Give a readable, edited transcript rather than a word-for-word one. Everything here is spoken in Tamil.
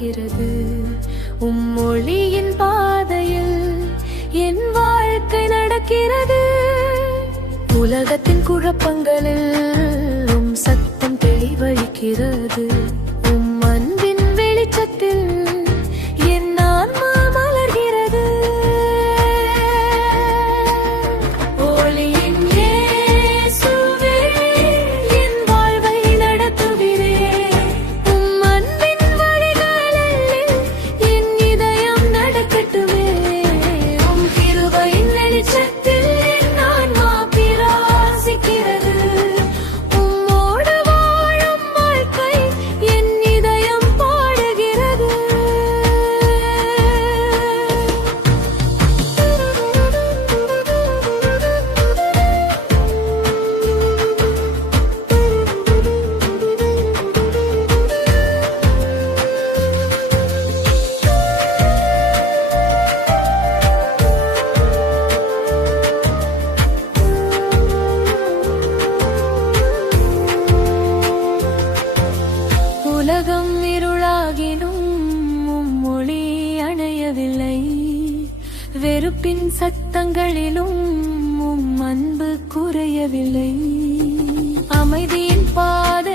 நடக்கிறது. மொழியின் பாதையில் என் வாழ்க்கை நடக்கிறது. உலகத்தின் குழப்பங்களில் சத்தம் தெளிவழிக்கிறது. அன்பின் வெளிச்சத்தில் என் ஆன்மா மலர்கிறது. ஒளியின் இயேசுவே என் வாழ்வை நடத்துகிறேன். அன்பின் வழிகளில் என் இதயம் நடக்கட்டுமே. கிருபையின் வெளிச்சத்தில் என் ஆன்மா பிரகாசிக்கிறது. உம்மோடு வாழும் வாழ்க்கை என் இதயம் பாடுகிறது. உலகம் இருளாகினும் மொழி அணையவில்லை. வெறுப்பின் சத்தங்களிலும் அன்பு குறையவில்லை. அமைதியின் பாதை